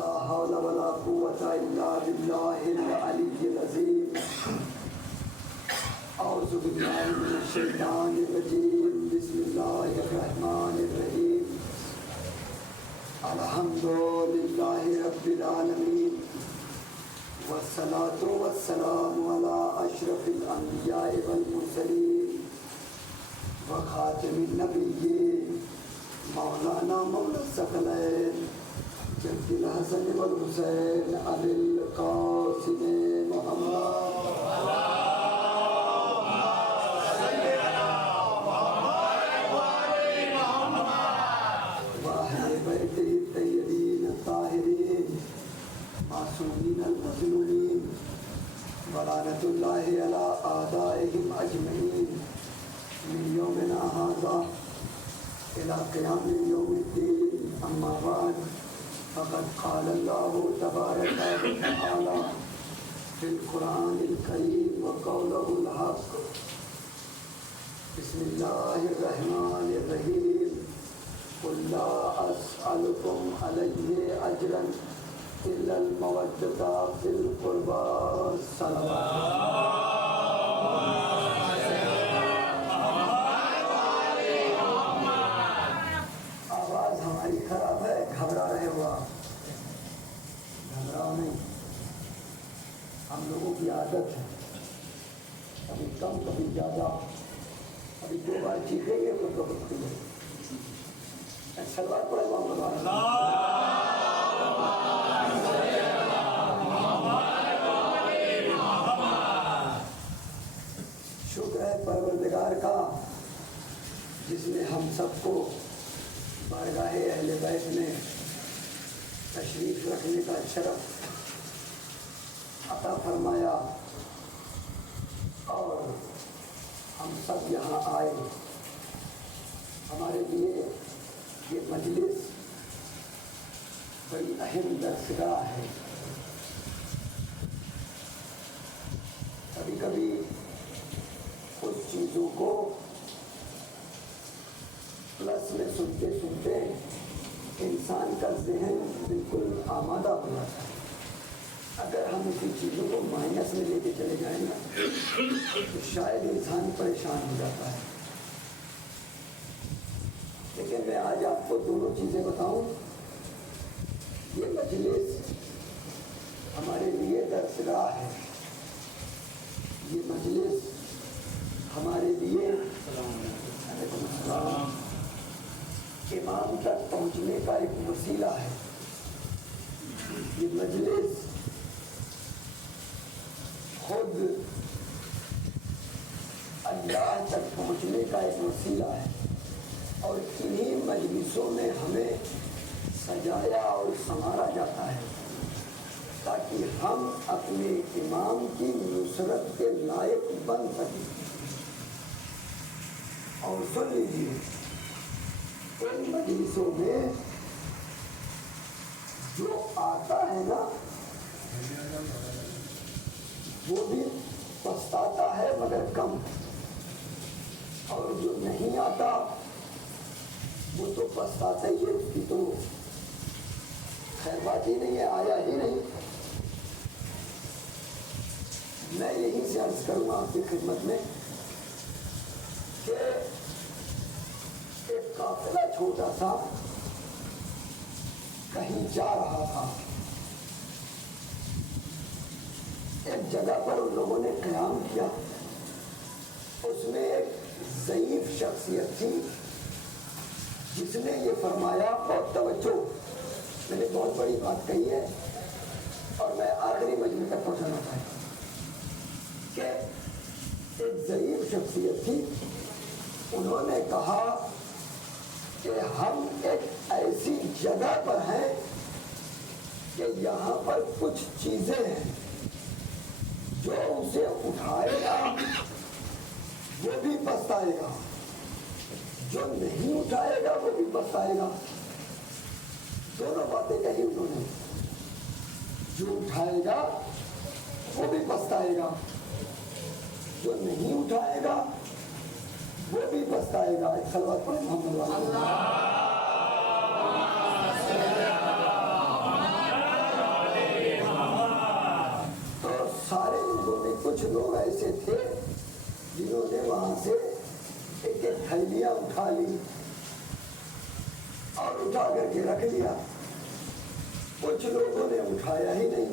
لا حول ولا قوة إلا بالله العلي العظيم أعوذ بالله من الشيطان الرجيم بسم الله الرحمن الرحيم الحمد لله رب العالمين والصلاة والسلام على أشرف الأنبياء والمرسلين وخاتم النبيين مولانا مولا الثقلين جد الحسن والحسين أبي القاسم محمد وأهل بيته الطيبين الطاهرين معصومين المظلومين ولعنة الله على أعدائهم أجمعين من يومنا هذا إلى قيام يوم الدين. أما بعد فقد قال الله تبارك وتعالى في القرآن الكريم وقوله الحق بسم الله الرحمن الرحيم قل لا أسألكم عليه أجرا إلا المودة في القربى صلوات. آواز ہماری خراب ہے، گھبرا رہے ہو آپ؟ گھبراؤ نہیں، ہم لوگوں کی عادت ہے کبھی کم کبھی زیادہ، ابھی 2 بار چیخیں گے تو رکھتی ہے. سلوات پڑھے محمد شکر ہے پروردگار کا جس نے ہم سب کو بارگاہ اہل بیت میں تشریف رکھنے کا شرف عطا فرمایا اور ہم سب یہاں آئے. ہمارے لیے یہ مجلس بڑی اہم درسگاہ ہے. کبھی کبھی کچھ چیزوں کو پلس میں سنتے سنتے انسان کا ذہن بالکل آمادہ ہو جاتا ہے. اگر ہم اسی چیزوں کو مائنس میں لے کے چلے جائیں گے تو شاید انسان پریشان ہو جاتا ہے. لیکن میں آج آپ کو دونوں چیزیں بتاؤں. یہ مجلس ہمارے لیے درسگاہ ہے، یہ مجلس ہمارے لیے امام تک پہنچنے کا ایک وسیلہ ہے. یہ مجلس خود اللہ تک پہنچنے کا ایک وسیلہ ہے اور انہی مجلسوں میں ہمیں سجایا اور سنوارا جاتا ہے تاکہ ہم اپنے امام کی نصرت کے لائق بن سکیں. اور سن لیجیے، ان مجلسوں میں جو آتا ہے نا وہ بھی پچھتاتا ہے مگر کم، اور جو نہیں آتا وہ تو پچھتاتا ہی ہے، اس کی تو خیر بات ہی نہیں ہے، آیا ہی نہیں. میں یہی سے عرض کروں آپ کی خدمت میں کہ ایک قافلہ چھوٹا سا کہیں جا رہا تھا. ایک جگہ پر ان لوگوں نے قیام کیا. اس میں ایک ضعیف شخصیت تھی جس نے یہ فرمایا، بہت توجہ، میں نے بہت بڑی بات کہی ہے اور میں آخری مجمع تک پہنچانا چاہتا ہوں کہ ایک ضعیف شخصیت تھی. انہوں نے کہا کہ ہم ایک ایسی جگہ پر ہیں کہ یہاں پر کچھ چیزیں ہیں، جو اسے اٹھائے گا وہ بھی پچھتائے گا، جو نہیں اٹھائے گا وہ بھی پچھتائے گا. دونوں باتیں کہی انہوں نے، جو اٹھائے گا وہ بھی پچھتائے گا، جو نہیں اٹھائے گا وہ بھی پچھتائے گا. ایک صلوات پڑھیں محمد والا. ایسے تھے جنہوں نے وہاں سے ایک ایک تھیلیاں اٹھا لی اور اٹھا کر کے رکھ لیا، کچھ لوگوں نے اٹھایا ہی نہیں۔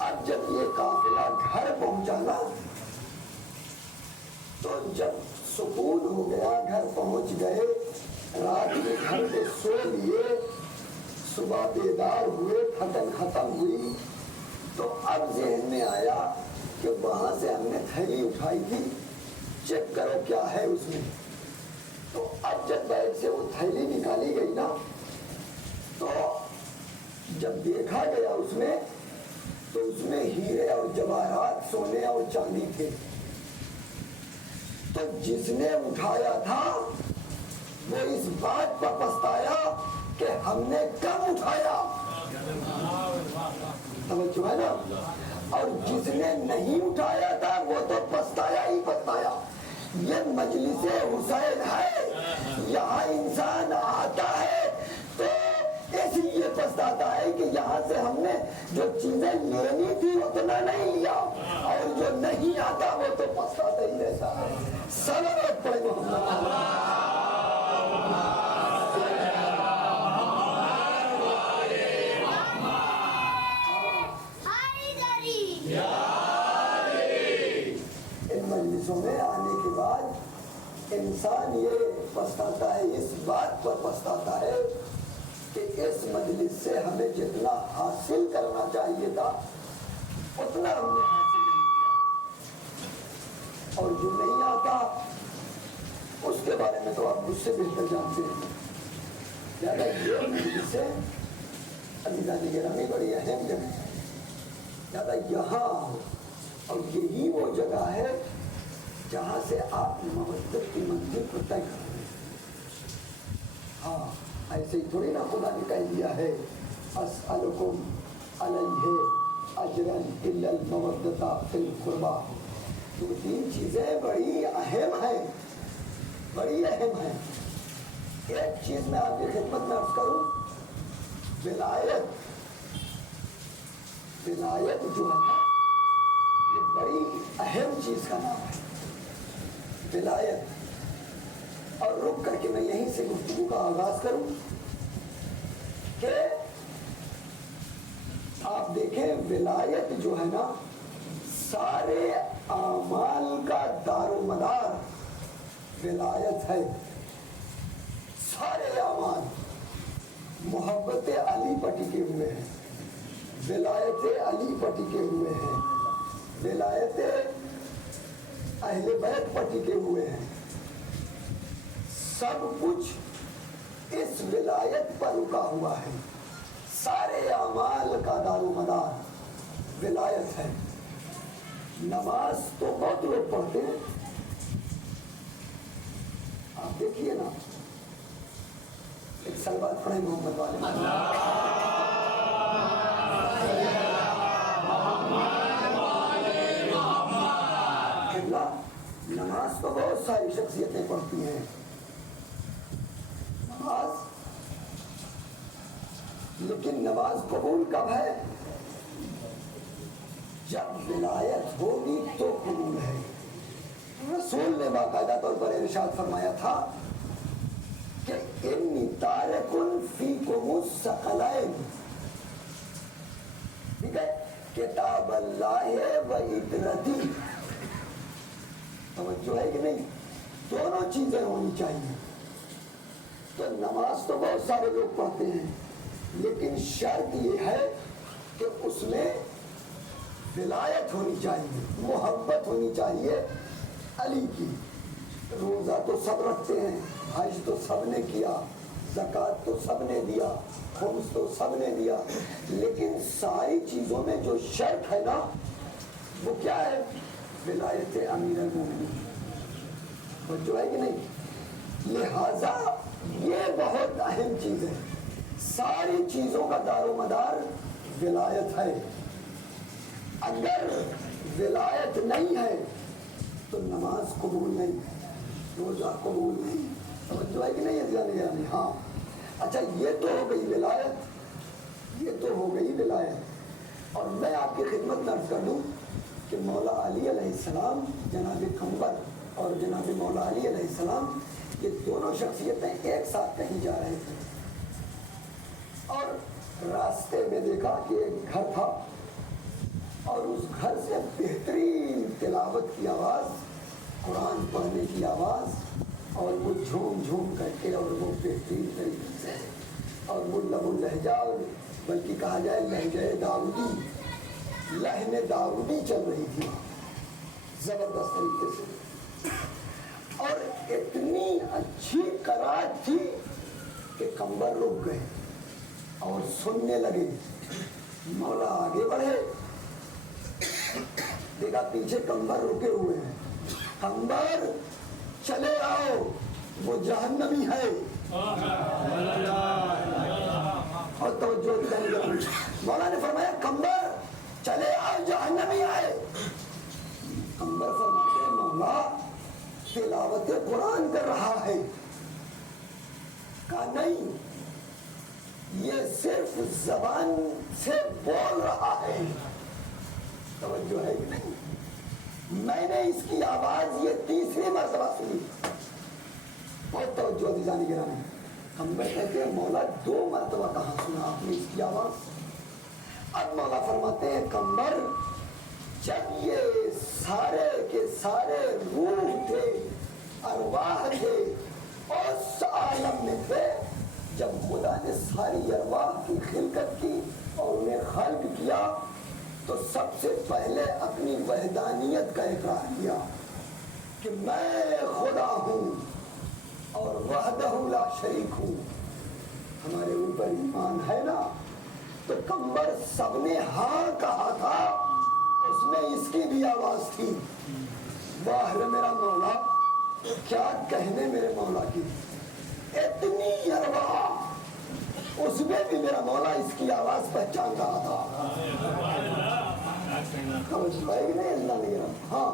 اب جب یہ قافلہ گھر پہنچا نا تو جب سکون ہو گیا، گھر پہنچ گئے، رات میں گھر پہ سو لیے، صبح بیدار ہوئے، تھکن ختم ہوئی، تو اب ذہن میں آیا کہ وہاں سے ہم نے تھیلی اٹھائی تھی، چیک کرو کیا ہے اس میں۔ تو اب جب بیگ سے وہ تھیلی نکالی گئی نا تو جب دیکھا گیا اس میں تو اس میں ہیرے اور جواہرات، سونے اور چاندی تھے۔ تو جس نے اٹھایا تھا وہ اس بات پر پچھتایا کہ ہم نے کب اٹھایا، توجہ ہے نا، اور جس نے نہیں اٹھایا تھا وہ تو پچھتایا ہی پچھتایا۔ یہ مجلس حسین ہے، یہاں انسان آتا ہے تو اس لیے پچھتاتا ہے کہ یہاں سے ہم نے جو چیزیں لینی تھی اتنا نہیں لیا، اور جو نہیں آتا وہ تو پچھتاتا ہی رہتا ہے۔ صلوات پڑھیں محمد۔ مجلسوں میں آنے کے بعد انسان یہ پچھتاتا ہے، اس بات پر پچھتاتا ہے کہ اس مجلس سے ہمیں جتنا حاصل کرنا چاہیے تھا اتنا ہم نے حاصل نہیں کیا، اور جو نہیں آتا اس کے بارے میں تو آپ مجھ سے بہتر جانتے ہیں۔ لہٰذا یہ مجلس ہے عزیزان گرامی بڑی اہم جگہ ہے، لہٰذا یہاں اور یہی وہ جگہ ہے جہاں سے آپ مودت کی منزل کو طے کر رہے ہیں۔ ہاں ایسے ہی تھوڑی نا خدا نے کہہ دیا ہے اسألکم علیہ اجرا الا المودۃ فی القربیٰ۔ یہ تین چیزیں بڑی اہم ہیں، بڑی اہم ہیں۔ ایک چیز میں آپ کی خدمت میں عرض کروں، ولایت، ولایت جو ہے نا یہ بڑی اہم چیز کا نام ہے، ولایت۔ اور رک کر کے میں یہیں سے گفتگو کا آغاز کروں کہ آپ دیکھیں ولایت جو ہے نا سارے اعمال کا دار و مدار ولایت ہے۔ سارے اعمال محبت علی پر ٹکے ہوئے ہیں، ولایت علی پر ٹکے ہوئے ہیں، ولایت اہل بیت پر ٹکے ہوئے ہیں۔ سب کچھ اس ولایت پر رکا ہوا ہے، سارے اعمال کا دار و مدار ولایت ہے۔ نماز تو بہت لوگ پڑھتے ہیں، آپ دیکھیے نا، ایک سلوات پڑھیں محمد والے۔ نماز تو بہت ساری شخصیتیں پڑھتی ہیں، نماز، لیکن نماز قبول کب ہے؟ جب ولایت ہوگی تو قبول ہے۔ رسول نے باقاعدہ طور پر ارشاد فرمایا تھا کہ انی تارک فیکم الثقلین، ٹھیک ہے، کتاب اللہ و عترتی۔ توجہ ہے کہ نہیں؟ دونوں چیزیں ہونی چاہیے۔ تو نماز تو بہت سارے لوگ پڑھتے ہیں، لیکن شرط یہ ہے کہ اس میں ولایت ہونی چاہیے، محبت ہونی چاہیے علی کی۔ روزہ تو سب رکھتے ہیں، حج تو سب نے کیا، زکوٰۃ تو سب نے دیا، خمس تو سب نے دیا، لیکن ساری چیزوں میں جو شرط ہے نا وہ کیا ہے؟ ولایت امیر المومنین۔ جو ہے کہ نہیں؟ لہذا یہ بہت اہم چیز ہے، ساری چیزوں کا دار و مدار ولایت ہے۔ اگر ولایت نہیں ہے تو نماز قبول نہیں ہے، روزہ قبول نہیں۔ توجہ ہے کہ نہیں؟ ہاں اچھا، یہ تو ہو گئی ولایت، یہ تو ہو گئی ولایت۔ اور میں آپ کی خدمت میں عرض کر دوں کہ مولا علی علیہ السلام، جناب قمبر اور جناب مولا علی علیہ السلام، یہ دونوں شخصیتیں ایک ساتھ کہیں جا رہے تھے، اور راستے میں دیکھا کہ ایک گھر تھا اور اس گھر سے بہترین تلاوت کی آواز، قرآن پڑھنے کی آواز، اور وہ جھوم جھوم کر کے اور وہ بہترین طریقے سے اور وہ لب و لہجہ، بلکہ کہا جائے لہجہ داؤدی، لہن داؤدی چل رہی تھی زبردست طریقے سے، اور اتنی اچھی قرات تھی کہ قمبر رک گئے اور سننے لگے۔ مولا آگے بڑھے، دیکھا پیچھے قمبر رکے ہوئے ہیں، قمبر چلے آؤ وہ جہنمی ہے، اور توجہ دلائی، مولا نے فرمایا قمبر چلے آؤ جہنمی آئے۔ قمبر فرماتے ہیں مولا تلاوت قرآن کر رہا ہے، کہا نہیں یہ صرف زبان سے بول رہا ہے، توجہ ہے کہ نہیں؟ میں نے اس کی آواز یہ تیسری مرتبہ سنی، بہت توجہ عزیزان گرامی۔ قمبر کہتے ہیں مولا 2 مرتبہ کہاں سنا آپ نے اس کی آواز؟ اب مولا فرماتے ہیں قمبر جب یہ سارے کے سارے روح تھے، ارواح تھے، اس عالم میں تھے، جب خدا نے ساری ارواح کی خلقت کی اور انہیں خلق کیا تو سب سے پہلے اپنی وحدانیت کا اقرار کیا کہ میں خدا ہوں اور وحدہ لا شریک ہوں۔ ہمارے اوپر ایمان ہے نا، تو قمبر سب نے ہاں کہا تھا، اس میں اس کی بھی آواز تھی، واہ میرا مولا، کیا کہنے میرے مولا کی، اتنی ارواح، اس میں بھی میرا مولا اس کی آواز پہچان رہا تھا۔ ہاں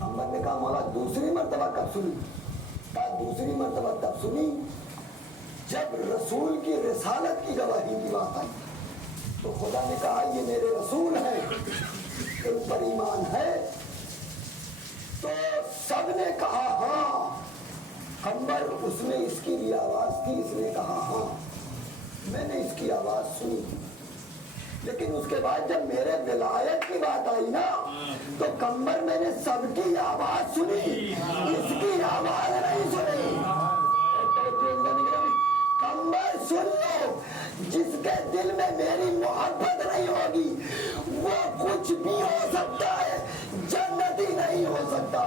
قمبر نے کہا مولا دوسری مرتبہ کب سنی؟ کہا دوسری مرتبہ تب سنی جب رسول کی رسالت کی گواہی کی بات آئی، تو خدا نے کہا یہ میرے رسول ہیں، ان پر ایمان ہے، تو سب نے کہا ہاں۔ قمبر اس میں اس کی بھی آواز تھی، اس نے کہا ہاں میں نے اس کی آواز سنی، لیکن اس کے بعد جب میرے ولایت کی بات آئی نا تو قمبر میں نے سب کی آواز سنی، اس کی آواز نہیں سنی۔ قمبر سن لو، جس کے دل میں میری محبت نہیں ہوگی وہ کچھ بھی ہو سکتا ہے، جنتی نہیں ہو سکتا۔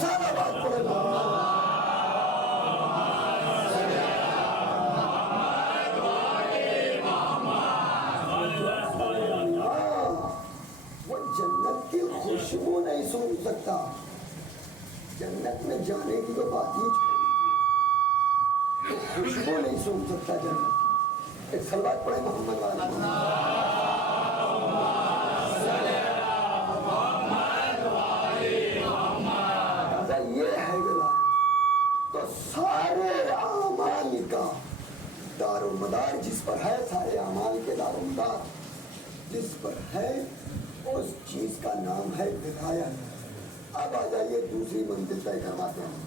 سارا بات پڑے گا خوشبو نہیں سن سکتا، جنت میں جانے کی تو بات ہی خوشبو نہیں سن سکتا جنت۔ ایک صلوات پڑھے محمد والا۔ یہ ہے ولایت، تو سارے اعمال کا دار و مدار جس پر ہے، سارے اعمال کے دار و مدار جس پر ہے، اس چیز کا نام ہے ولایت۔ اب آ جائیے دوسری منزل طے کرواتے ہیں۔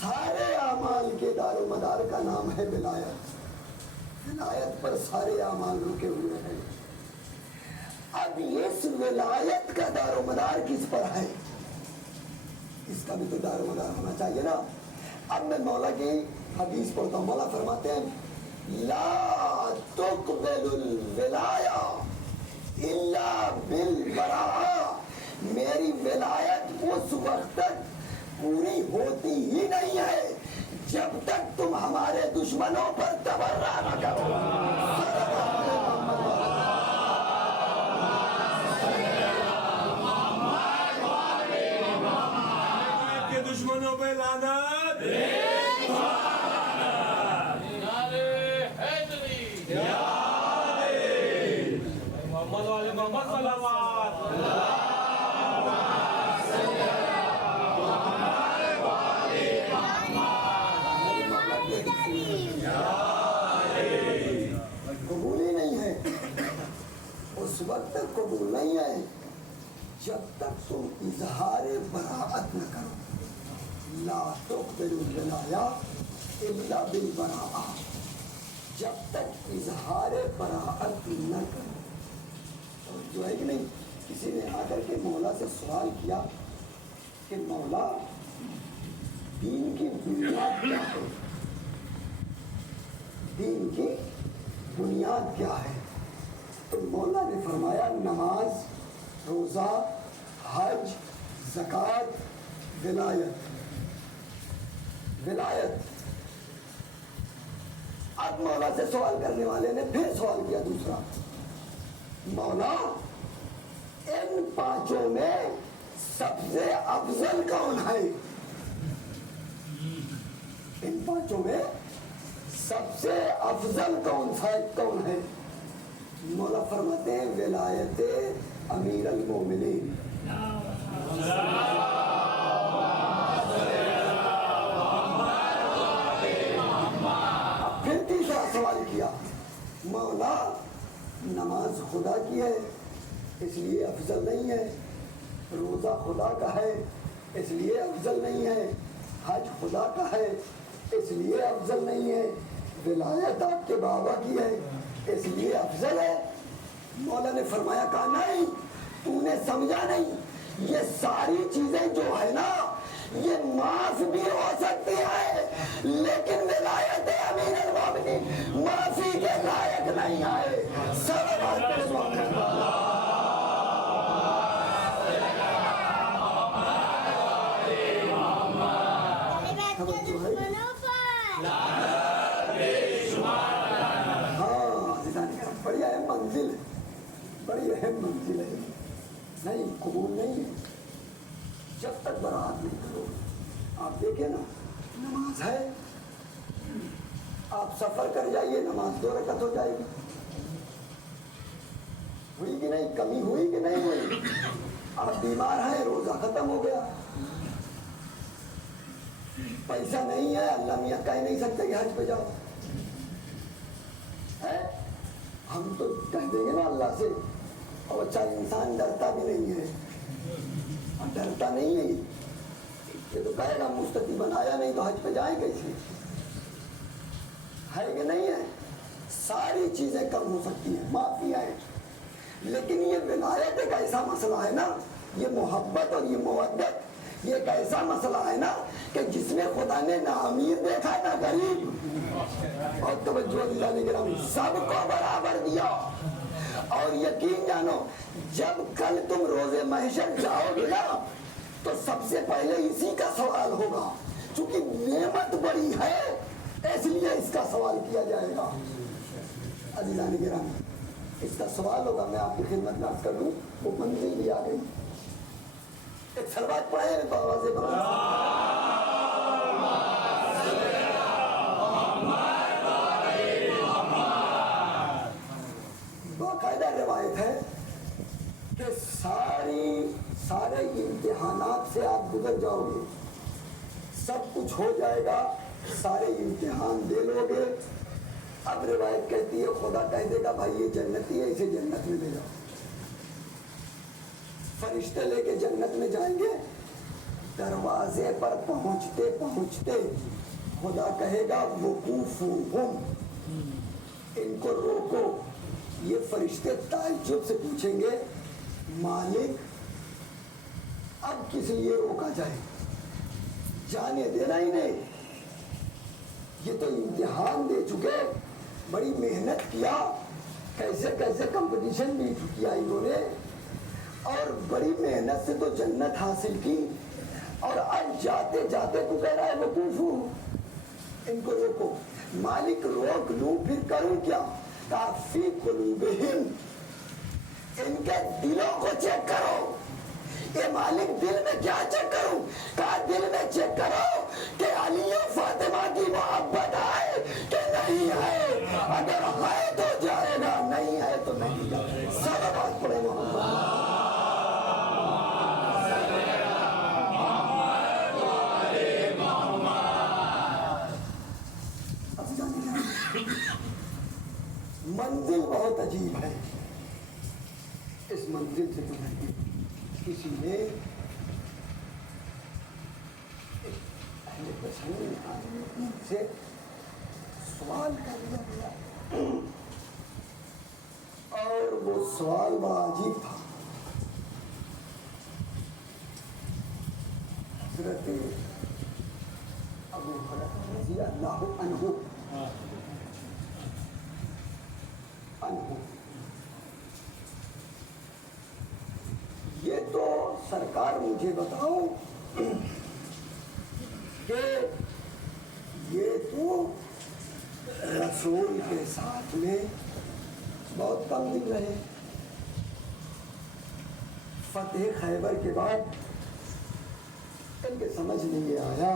سارے اعمال کے دار و مدار کا نام ہے ولایت، ولایت پر سارے اعمال رکے ہوئے ہیں۔ اب اس ولایت کا دار و مدار کس پر ہے؟ اس کا بھی تو دار و مدار ہونا چاہیے نا۔ اب میں مولا کی حدیث پڑھتا ہوں، مولا فرماتے ہیں لا تقبل الولایہ الا بالبراء، میری ولایت اس وقت تک پوری ہوتی ہی نہیں ہے جب تک تم ہمارے دشمنوں پر تبرہ نہ کرو۔ دشمنوں پہ لعنت، محمد والے محمد صلوات۔ قبول ہی نہیں ہے، جب تک تم اظہار براءت نہ کرو لا تقبل الولایا الا بالبراءہ، جب تک اظہار براءت نہ کرو۔ اور جو ہے کہ نہیں، کسی نے آ کر کے مولا سے سوال کیا کہ مولا دین کی بنیاد کیا ہے، دین کی بنیاد کیا ہے؟ تو مولا نے فرمایا نماز، روزہ، حج، زکوٰۃ، ولایت۔ اب مولا سے سوال کرنے والے نے پھر سوال کیا دوسرا، مولا ان پانچوں میں سب سے افضل کون ہے؟ ان پانچوں میں سب سے افضل کون ہے؟ مولا فرماتے ہیں ولایت امیر المومنین۔ اب پھر تیسرا سوال کیا، مولا نماز خدا کی ہے اس لیے افضل نہیں ہے، روزہ خدا کا ہے اس لیے افضل نہیں ہے، حج خدا کا ہے اس لیے افضل نہیں ہے، ولایت آپ کے بابا کی ہے اس لیے افضل ہے۔ مولا نے فرمایا کہا نہیں، تو نے سمجھا نہیں، یہ ساری چیزیں جو ہے نا یہ معاف بھی ہو سکتی ہے، لیکن ولایت امیر المومنین معافی کے لائق نہیں ہے۔ بڑی اہم منزل ہے، بڑی اہم منزل ہے، نہیں قبول نہیں ہے جب تک برات نہیں کرو۔ آپ دیکھیں نا، نماز ہے، آپ سفر کر جائیے نماز 2 رکعت ہو جائے گی، ہوئی کہ نہیں، کمی ہوئی کہ نہیں ہوئی؟ آپ بیمار ہیں، روزہ ختم ہو گیا، پیسہ نہیں ہے، اللہ میاں کہہ نہیں سکتے کہ حج پہ جاؤ، ہم تو کہہ دیں گے نا اللہ سے، اور اچھا انسان ڈرتا بھی نہیں ہے، ڈرتا نہیں ہے، یہ تو کہے گا مستقی بنایا نہیں تو حج پہ جائیں کیسے؟ ہے کہ نہیں ہے؟ ساری چیزیں کم ہو سکتی ہیں، معافی ہے، لیکن یہ ولایت ایک ایسا مسئلہ ہے نا، یہ محبت اور یہ مودت یہ ایک ایسا مسئلہ ہے نا کہ جس میں خدا نے نہ امیر دیکھا نہ غریب، اور توجہ اللہ نے گرامی سب کو برابر دیا۔ اور یقین جانو جب کل تم روز محشر جاؤ گے نا تو سب سے پہلے اسی کا سوال ہوگا، چونکہ نعمت بڑی ہے اس لیے اس کا سوال کیا جائے گا۔ عزیزان گرامی اس کا سوال ہوگا، میں آپ کی خدمت میں عرض کر دوں، وہ منزل بھی آ گئی، ایک سلوات پڑھے بابا سے باقاعدہ روایت ہے کہ سارے امتحانات سے آپ گزر جاؤ گے، سب کچھ ہو جائے گا، سارے امتحان دے لو گے، اب روایت کہتی ہے خدا کہہ دے گا بھائی یہ جنتی ہے، اسے جنت میں لے جاؤ۔ فرشتے لے کے جنت میں جائیں گے، دروازے پر پہنچتے پہنچتے خدا کہے گا وقوفہم، ان کو روکو۔ یہ فرشتے تعجب سے پوچھیں گے مالک اب کس لیے روکا جائے، جانے دینا ہی نہیں، یہ تو امتحان دے چکے، بڑی محنت کیا، کیسے کیسے کمپٹیشن بھی کیا انہوں نے، اور بڑی محنت سے تو جنت حاصل کی، اور اب جاتے جاتے کو کہہ رہا ہے وقوفو، ان کو روکو۔ مالک روک لوں پھر کروں کیا؟ فی قلوبہم، ان کے دلوں کو چیک کرو۔ یہ مالک دل میں کیا چیک کروں؟ کہا دل میں چیک کرو کہ علی و فاطمہ کی محبت ہے کہ نہیں ہے، اگر ہے تو جائے گا، نہیں ہے تو نہیں جائے گا۔ سب بات پڑھے محمد منزل بہت عجیب ہے، اس منزل سے گزریں گے کسی نے اہل پسند آدمی سے سوال کر لیا گیا اور وہ سوال بڑا عجیب تھا. حضرت ابو ہریرہ رضی اللہ عنہ یہ تو سرکار مجھے بتاؤ کہ یہ تو رسول کے ساتھ میں بہت کم دن رہے. فتح خیبر کے بعد ان کے سمجھ نہیں آیا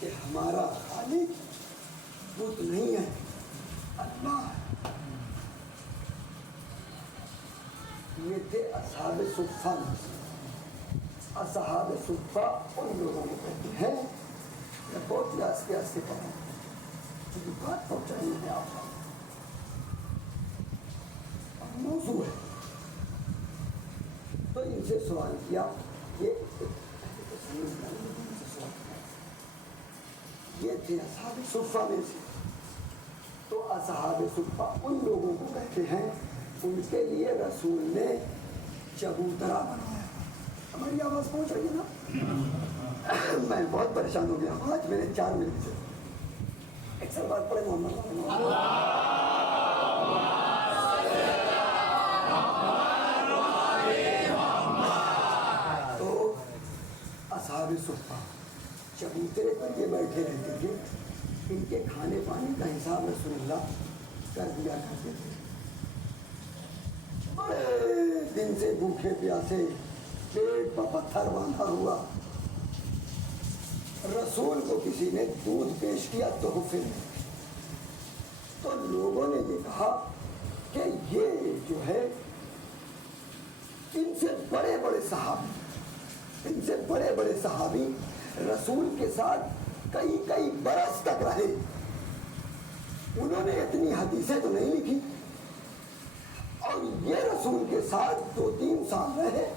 کہ ہمارا خالق بت نہیں ہے، اللہ ہے. یہ تھے اصحاب صفہ. اصحاب صفہ ان لوگوں کو کہتے ہیں. میں بہت آستے آستے پڑھوں کیونکہ بات پہنچانی ہے آپ کو. موضوع ہے تو ان سے سوال کیا. یہ تھے اصحاب صفہ میں سے. تو اصحاب صفہ ان لوگوں کو کہتے ہیں ان کے لیے رسول نے چبوترا بنایا. ہماری آواز پہنچ رہی ہے نا؟ میں بہت پریشان ہو گیا. آج میرے 4 منٹ سے ایک سر بات پڑے محمد. تو اصحاب صفہ چبوترے پر یہ بیٹھے رہتے تھے. ان کے کھانے پانی کا حساب رسول اللہ کر دیا کرتے تھے. بڑے دن سے بھوکے پیاسے پیٹ پر پتھر باندھا ہوا. رسول کو کسی نے دودھ پیش کیا تحفے میں. تو لوگوں نے یہ کہا کہ یہ جو ہے ان سے بڑے بڑے صحابی رسول کے ساتھ کئی برس تک رہے. انہوں نے اتنی حدیثیں تو نہیں لکھی اور یہ رسول کے ساتھ 2-3 سال رہے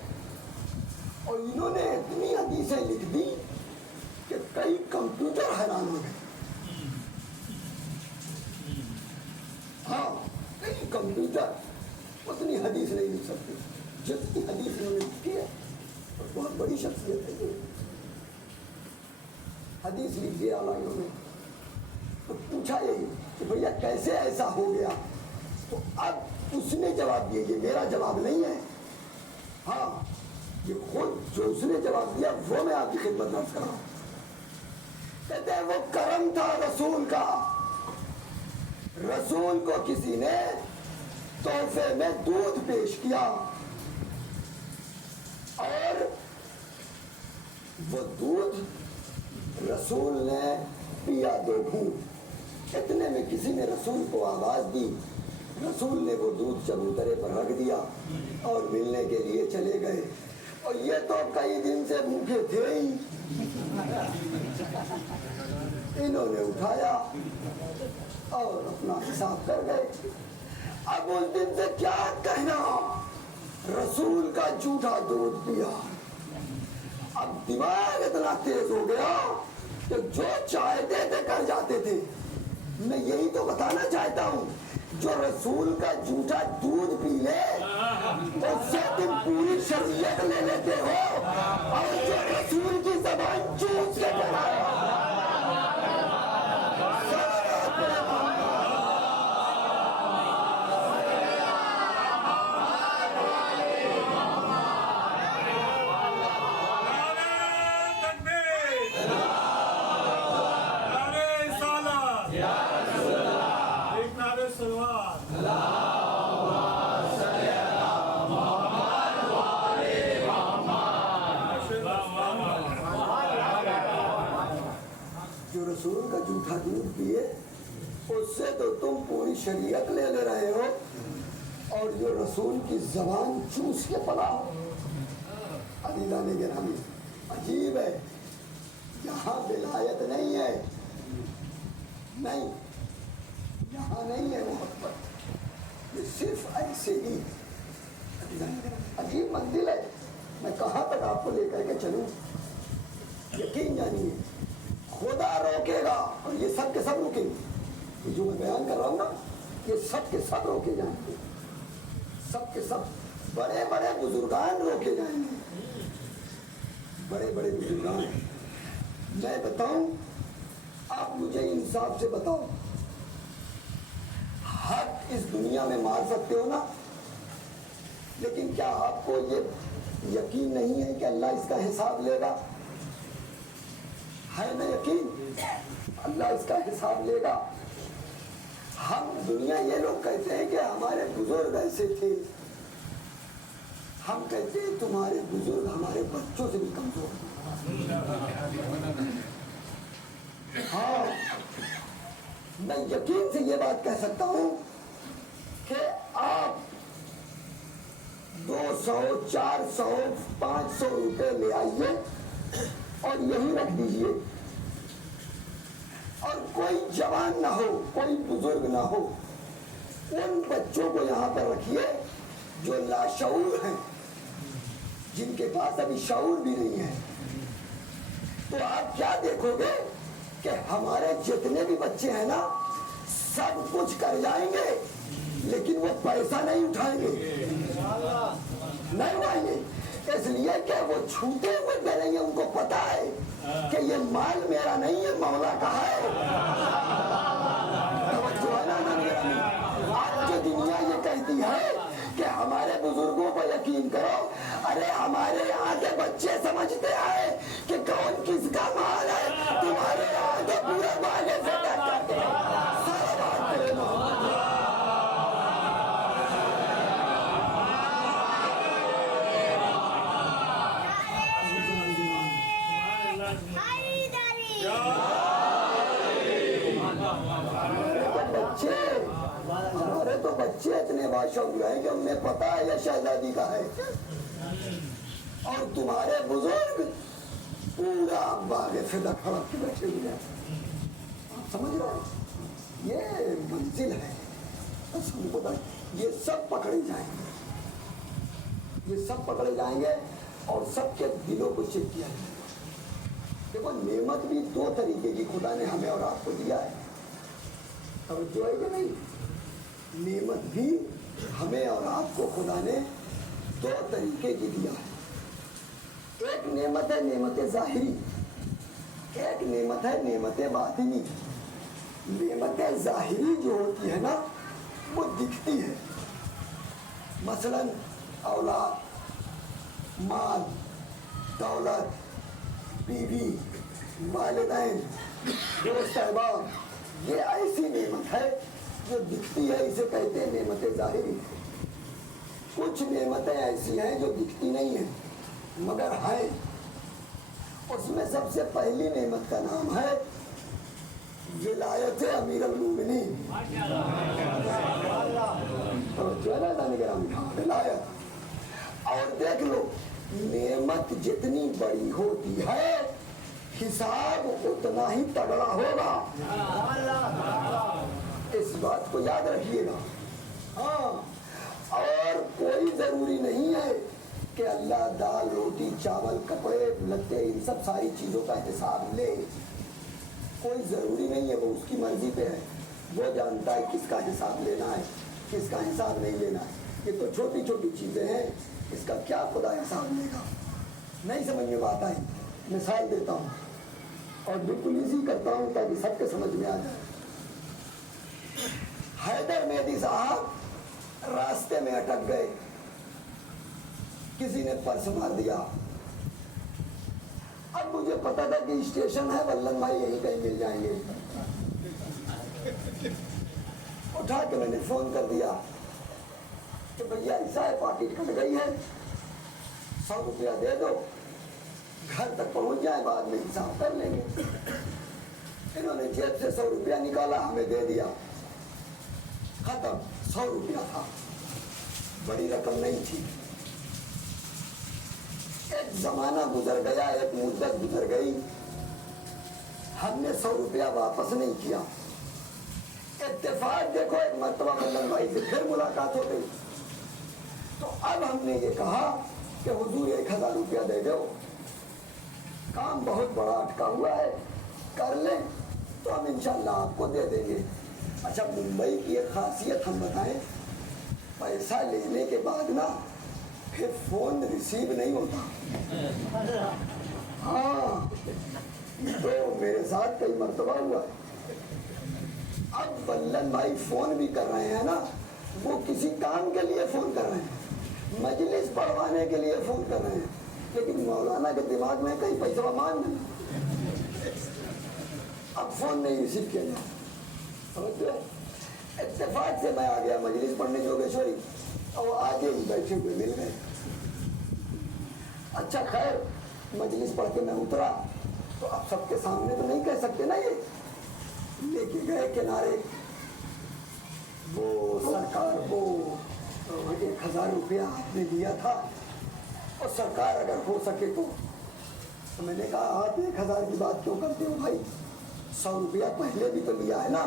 اور انہوں نے اتنی حدیثیں لکھ دی کہ کئی کمپیوٹر حیران ہو گئے. ہاں کئی کمپیوٹر اتنی حدیث نہیں لکھ سکتے جتنی حدیث انہوں نے لکھی ہے. اور بہت بڑی شخصیت ہے یہ. حدیث لکھی علماء نے تو پوچھا یہی کہ بھیا کیسے ایسا ہو گیا. تو اب اس نے جواب دیا. یہ میرا جواب نہیں ہے. ہاں یہ خود جو اس نے جواب دیا وہ میں آپ کی خدمت درج کر رہا ہوں. کہتے ہیں وہ کرم تھا رسول کا. رسول کو کسی نے تحفے میں دودھ پیش کیا اور وہ دودھ رسول نے پیا 2 گھونٹ. اتنے میں کسی نے رسول کو آواز دی. رسول نے وہ دودھ چبوترے پر رکھ دیا اور ملنے کے لیے چلے گئے. اور یہ تو کئی دن سے بھوکے تھے ہی. انہوں نے اٹھایا اور اپنا حساب کر گئے. اب اس دن سے کیا کہنا. رسول کا جھوٹا دودھ پیا. اب دماغ اتنا تیز ہو گیا کہ جو چاہتے تھے کر جاتے تھے. میں یہی تو بتانا چاہتا ہوں جو رسول کا جھوٹا دودھ پی لے اس سے تم پوری شریعت لے لیتے ہو اور جو رسول کی زبان چوس کے چلایا. رسول کا جھوٹا دودھ پیے اس سے تو تم پوری شریعت لے رہے ہو اور جو رسول کی زبان چوس کے پلا ہو. عزیزان گرامی عجیب ہے. یہاں ولایت نہیں ہے. نہیں یہاں نہیں ہے محبت. یہ صرف ایسے ہی عجیب منزل ہے، میں کہاں تک آپ کو لے کر کے چلوں؟ یقین جانیے خدا روکے گا اور یہ سب کے سب رکیں گے. یہ جو میں بیان کر رہا ہوں نا، یہ سب کے سب روکے جائیں گے. سب کے سب بڑے بڑے بزرگان روکے جائیں گے. بڑے بڑے بزرگان. میں بتاؤں، آپ مجھے انصاف سے بتاؤ، حق اس دنیا میں مار سکتے ہو نا، لیکن کیا آپ کو یہ یقین نہیں ہے کہ اللہ اس کا حساب لے گا؟ ہے نا یقین؟ اللہ اس کا حساب لے گا. ہم دنیا یہ لوگ کہتے ہیں کہ ہمارے بزرگ ایسے تھے، ہم کہتے ہیں تمہارے بزرگ ہمارے بچوں سے بھی کمزور ہیں. ہاں، میں یقین سے یہ بات کہہ سکتا ہوں کہ آپ 200 400 500 روپے لے آئیے اور یہی رکھ دیجیے، اور کوئی جوان نہ ہو، کوئی بزرگ نہ ہو، ان بچوں کو یہاں پر رکھیے جو لاشعور ہیں، جن کے پاس ابھی شعور بھی نہیں ہے. تو آپ کیا دیکھو گے کہ ہمارے جتنے بھی بچے ہیں نا، سب کچھ کر جائیں گے لیکن وہ پیسہ نہیں اٹھائیں گے، نہیں اٹھائیں گے. اس لیے کہ وہ چھوٹے ہوئے ڈریں گے. ان کو پتا ہے کہ یہ مال میرا نہیں ہے، مولا کا ہے. توجہ ہے نا میرا؟ آج جو دنیا یہ کہتی ہے کہ ہمارے بزرگوں کو یقین کرو، ارے ہمارے یہاں کے بچے سمجھتے ہیں کہ کون کس کا مال ہے. تمہارے یہاں کے پورے باغے سے ڈر کے سارا بات کرے نا. ہمارے تو بچے اتنے باشعور ہیں کہ انہیں پتا ہے یہ شہزادی کا ہے، اور تمہارے بزرگ پورا باغ فدا کھڑا کے بیٹھے ہوئے ہیں. آپ سمجھ رہے ہیں؟ یہ منزل ہے. بس ہم کو یہ سب پکڑے جائیں گے، یہ سب پکڑے جائیں گے اور سب کے دلوں کو چیک کیا جائے گا. دیکھو، نعمت بھی 2 طریقے کی خدا نے ہمیں اور آپ کو دیا ہے. توجہ ہے کہ نہیں؟ نعمت بھی ہمیں اور آپ کو خدا نے 2 طریقے کی دیا ہے. ایک نعمت ہے نعمت ظاہری، ایک نعمت ہے نعمت باطنی. نعمت ظاہری جو ہوتی ہے نا، وہ دکھتی ہے. مثلا اولاد، مال، دولت، بیوی، والدین، دوست احباب، یہ ایسی نعمت ہے جو دکھتی ہے. اسے کہتے ہیں نعمت ظاہری. کچھ نعمتیں ایسی ہیں جو دکھتی نہیں ہیں مگر ہیں. اس میں سب سے پہلی نعمت کا نام ہے ولایت امیر المومنین. ولایت. اور دیکھ لو، نعمت جتنی بڑی ہوتی ہے حساب اتنا ہی تگڑا ہوگا. اس بات کو یاد رکھیے گا. ہاں، اور کوئی ضروری نہیں ہے کہ اللہ دال، روٹی، چاول، کپڑے، لتے، ان سب ساری چیزوں کا حساب لے. کوئی ضروری نہیں ہے، وہ اس کی مرضی پہ ہے. وہ جانتا ہے کس کا حساب لینا ہے، کس کا حساب نہیں لینا ہے. یہ تو چھوٹی چھوٹی چیزیں ہیں، اس کا کیا خدا حساب لے گا؟ نہیں سمجھ میں بات آئی؟ مثال دیتا ہوں اور بالکل ایزی کرتا ہوں تاکہ سب کے سمجھ میں آ جائے. حیدر مہدی صاحب راستے میں اٹک گئے، کسی نے پرس مار دیا. اب مجھے پتا تھا کہ اسٹیشن ہے ولن بھائی، یہیں کہیں مل جائیں گے. اٹھا کے میں نے فون کر دیا کہ بھیا ایسا ہے، پاکٹ کٹ گئی ہے، 100 روپیہ دے دو، گھر تک پہنچ جائے، بعد میں حساب کر لیں گے. انہوں نے جیب سے 100 روپیہ نکالا، ہمیں دے دیا. ختم. 100 روپیہ تھا، بڑی رقم نہیں تھی. ایک زمانہ گزر گیا، ایک مدت گزر گئی، ہم نے 100 روپیہ واپس نہیں کیا. اتفاق دیکھو، ایک مرتبہ ملن بھائی سے پھر ملاقات ہو گئی. تو اب ہم نے یہ کہا کہ حضور 1000 روپیہ دے دو، کام بہت بڑا اٹکا ہوا ہے، کر لیں تو ہم انشاءاللہ آپ کو دے دیں گے۔ اچھا ممبئی کی ایک خاصیت ہم بتائیں، پیسہ لینے کے بعد نا پھر فون ریسیو نہیں ہوتا۔ ہاں تو میرے ساتھ کئی مرتبہ ہوا ہے۔ اب ولن بھائی فون بھی کر رہے ہیں نا، وہ کسی کام کے لیے فون کر رہے ہیں، مجلس پڑھوانے کے لیے فون کر رہے ہیں، لیکن مولانا کے دماغ میں کہیں پیسہ مان نہیں، اب فون نہیں ریسیو کیا جائے۔ سمجھتے ہیں؟ اتفاق سے میں آ گیا مجلس پڑھنے جوگیشوری، اور آگے ہی بیٹھے ہوئے مل گئے۔ اچھا خیر مجلس پڑھ کے میں اترا تو اب سب کے سامنے تو نہیں کہہ سکتے نا، یہ لے کے گئے کنارے، وہ سرکار کو 1000 روپیہ آپ نے دیا تھا، اور سرکار اگر ہو سکے تو میں نے کہا آپ 1000 کی بات کیوں کرتے ہو بھائی، 100 روپیہ پہلے بھی تو لیا ہے نا،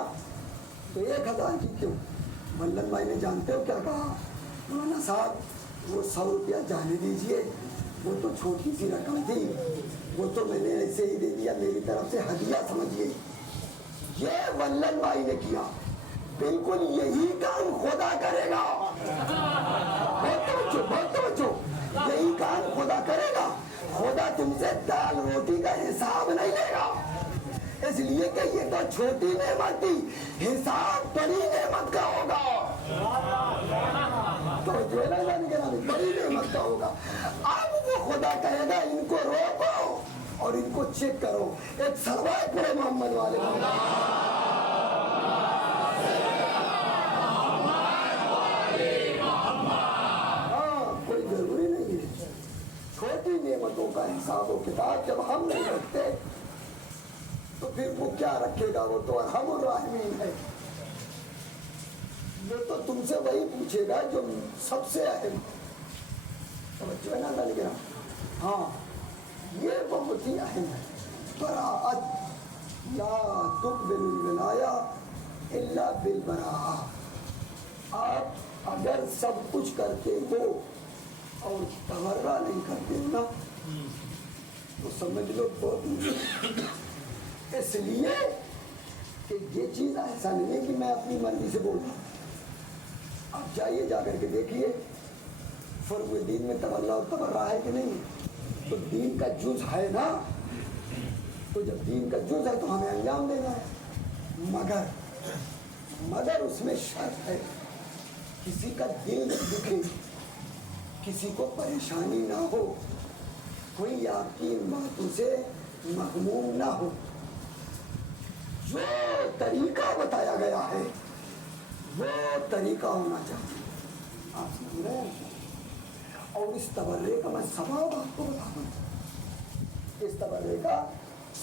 تو 1000 کی کیوں؟ ملن بھائی نے جانتے ہو کیا کہا، مولانا صاحب وہ 100 روپیہ جانے دیجئے، وہ تو چھوٹی سی رقم تھی، وہ تو میں نے ایسے ہی دے دیا، میری طرف سے ہدیہ سمجھیے۔ یہ ملن بھائی نے کیا، بالکل یہی کام خدا کرے گا، بہت توجہ، یہی کام خدا کرے گا۔ خدا تم سے دال روٹی کا حساب نہیں لے گا، اس لیے کہ یہ تو چھوٹی نعمت تھی، حساب بڑی نعمت کا ہوگا، تو جو ہے نا بڑی نعمت کا ہوگا۔ اب وہ خدا کہے گا ان کو روکو اور ان کو چیک کرو، ایک سروائے پورے محمد والے کوئی ضروری نہیں ہے، چھوٹی نعمتوں کا حساب و کتاب جب ہم نہیں رکھتے تو پھر وہ کیا رکھے گا، وہ تو ارحم الراحمین ہے، وہ تو تم سے وہی پوچھے گا جو سب سے اہم، توجہ ہے نا اللہ نے کہا۔ ہاں یہ بہت ہی اہم ہے، براءت لا تقبل الولایہ الا بالبراءہ، آپ اگر سب کچھ کرتے ہو اور تبرہ نہیں کرتے ہو نا تو سمجھ لو بہت، اس لیے کہ یہ چیز ایسا نہیں ہے کہ میں اپنی مرضی سے بول رہا ہوں، آپ جائیے جا کر کے دیکھیے فرق دین میں تولہ و تبرہ ہے کہ نہیں، تو دین کا جز ہے نا، تو جب دین کا جز ہے تو ہمیں انجام دینا ہے، مگر اس میں شرط ہے، کسی کا دل نہ دکھے، کسی کو پریشانی نہ ہو، کوئی آپ کی ان باتوں سے مغموم نہ ہو، جو طریقہ بتایا گیا ہے وہ طریقہ ہونا چاہیے، آپ سمجھ رہے ہیں؟ اور اس تبرے کا میں ثواب آپ کو بتا دوں، اس تبرے کا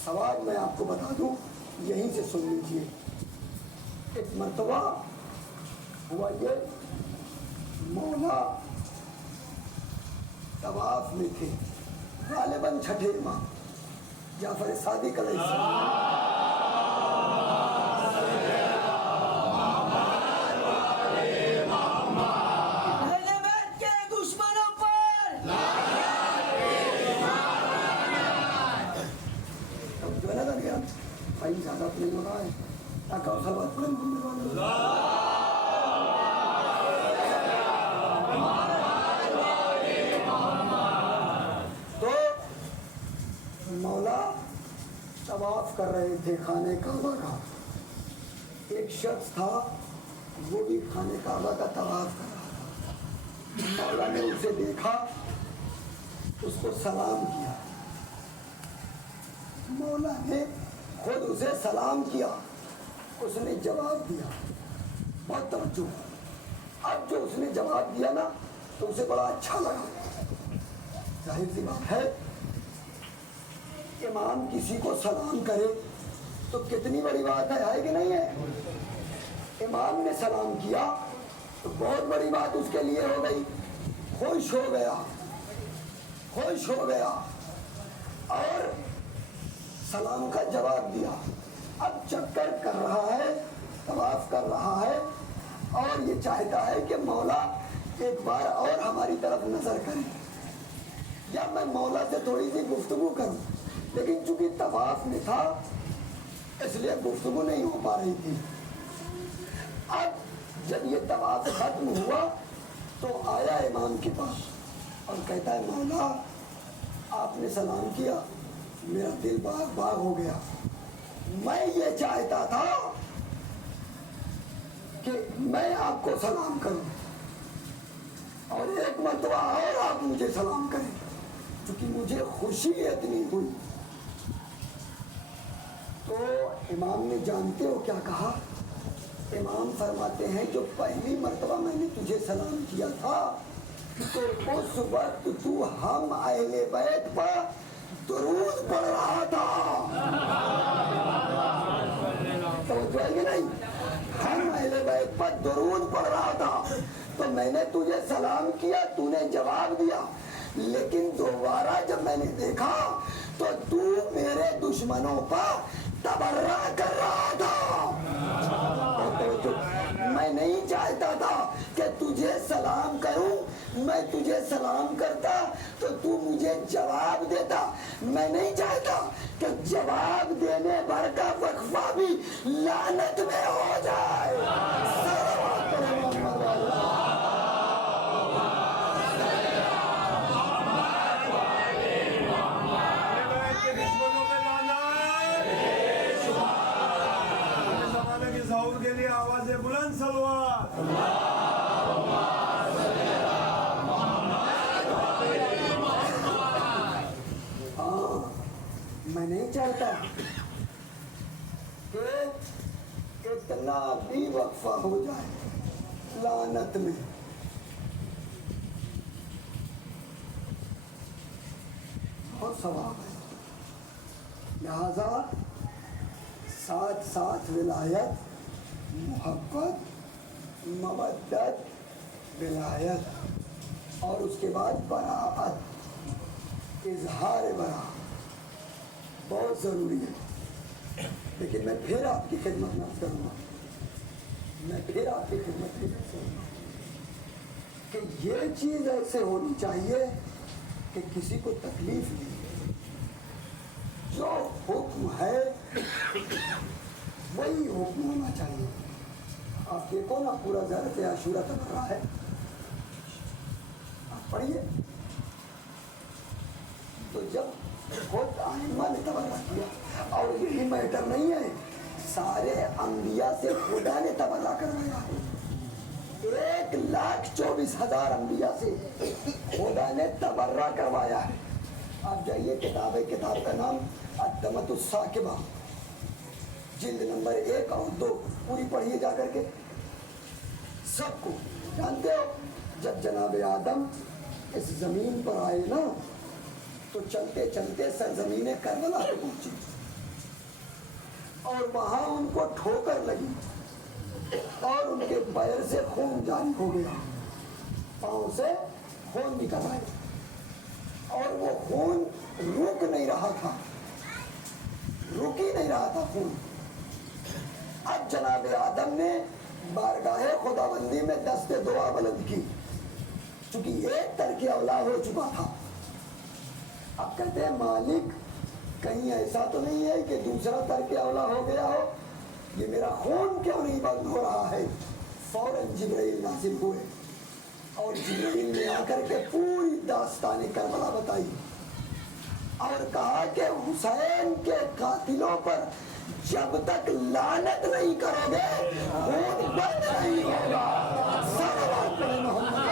ثواب میں آپ کو بتا دوں، یہیں سے سن لیجیے۔ ایک مرتبہ ہوا یہ، مولا طواف میں تھے، غالباً چھٹے امام جعفر صادق علیہ السلام، بھائی زیادہ نہیں ہو رہا ہے، تاکہ خلوت پڑھیں تو مولا طواف کر رہے تھے خانہ کعبہ کا، ایک شخص تھا وہ بھی خانہ کعبہ کا طواف کر رہا تھا، مولا نے اسے دیکھا، اس کو سلام کیا، مولا نے خود اسے سلام کیا، اس نے جواب دیا، بہت توجہ، اب جو اس نے جواب دیا نا تو اسے بڑا اچھا لگا، ظاہر سی بات ہے امام کسی کو سلام کرے تو کتنی بڑی بات ہے کہ نہیں ہے، امام نے سلام کیا تو بہت بڑی بات اس کے لیے ہو گئی، خوش ہو گیا اور سلام کا جواب دیا، اب چکر کر رہا ہے، طواف کر رہا ہے اور یہ چاہتا ہے کہ مولا ایک بار اور ہماری طرف نظر کریں یا میں مولا سے تھوڑی سی گفتگو کروں، لیکن چونکہ طواف میں تھا اس لیے گفتگو نہیں ہو پا رہی تھی۔ اب جب یہ طواف ختم ہوا تو آیا امام کے پاس اور کہتا ہے مولا آپ نے سلام کیا، میرا دل باغ باغ ہو گیا، میں یہ چاہتا تھا کہ میں آپ کو سلام کروں اور ایک مرتبہ اور آپ مجھے سلام کریں، کیونکہ مجھے خوشی اتنی ہوئی۔ تو امام نے جانتے ہو کیا کہا؟ امام فرماتے ہیں جو پہلی مرتبہ میں نے تجھے سلام کیا تھا تو اس وقت تو ہم اہل بیت پر درود پڑھ رہا تھا، توجہ ہے کہ نہیں؟ ہم اہل بیت پر درود پڑھ رہا تھا تو میں نے تجھے سلام کیا، تو نے جواب دیا، لیکن دوبارہ جب میں نے دیکھا تو تو میرے دشمنوں پر تبرہ کر رہا تھا۔ میں نہیں چاہتا تھا کہ تجھے سلام کروں، میں تجھے سلام کرتا تو تو مجھے جواب دیتا، میں نہیں چاہتا کہ جواب دینے بھر کا وقفہ بھی لعنت میں ہو جائے۔ صلوات علی محمد۔ کے لیے آواز بلند صلوات۔ میں نہیں چاہتا کہ اتنا بھی وقفہ ہو جائے لعنت میں۔ بہت ثواب ہے، لہذا ساتھ ساتھ ولایت، محبت، مودت، ولایت اور اس کے بعد براءت، اظہار براءت بہت ضروری ہے۔ لیکن میں پھر آپ کی خدمت میں عرض کروں گا، میں پھر آپ کی خدمت میں عرض کروں گا کہ یہ چیز ایسے ہونی چاہیے کہ کسی کو تکلیف نہیں، جو حکم ہے وہی حکم ہونا چاہیے۔ آپ دیکھو نا پورا زیارت عاشورہ تک رہا ہے، آپ پڑھیے تو جب خود ائمہ نے تبرہ کیا، اور یہی میٹر نہیں ہے، سارے انبیاء سے خدا نے تبرہ کروایا ہے، 1,24,000 انبیاء سے خدا نے تبرہ کروایا ہے۔ آپ جائیے کتاب کا نام الدمۃ الثاقبہ، جلد نمبر 1 اور 2 پوری پڑھیے جا کر کے۔ سب کو جانتے ہو جب جناب آدم اس زمین پر آئے نا تو چلتے چلتے سرزمین کربلا پہ پہنچے اور وہاں ان کو ٹھوکر لگی اور ان کے پیر سے خون جاری ہو گیا، پاؤں سے خون نکل آئے اور وہ خون رک نہیں رہا تھا، رک ہی نہیں رہا تھا خون۔ اب جناب آدم نے بارگاہ خداوندی میں دست دعا بلند کی، چونکہ ایک ترک اولا ہو چکا تھا۔ اب کہتے ہیں مالک کہیں ایسا تو نہیں ہے کہ دوسرا ترک اولا ہو گیا ہو، یہ میرا خون کیوں نہیں بند ہو رہا ہے؟ فوراً جبرائیل نازل ہوئے اور جبرائیل نے آ کر کے پوری داستان کربلا بتائی اور کہا کہ حسین کے قاتلوں پر جب تک لعنت نہیں کرو گے خون بند نہیں ہوگا۔ صلوات علی محمد۔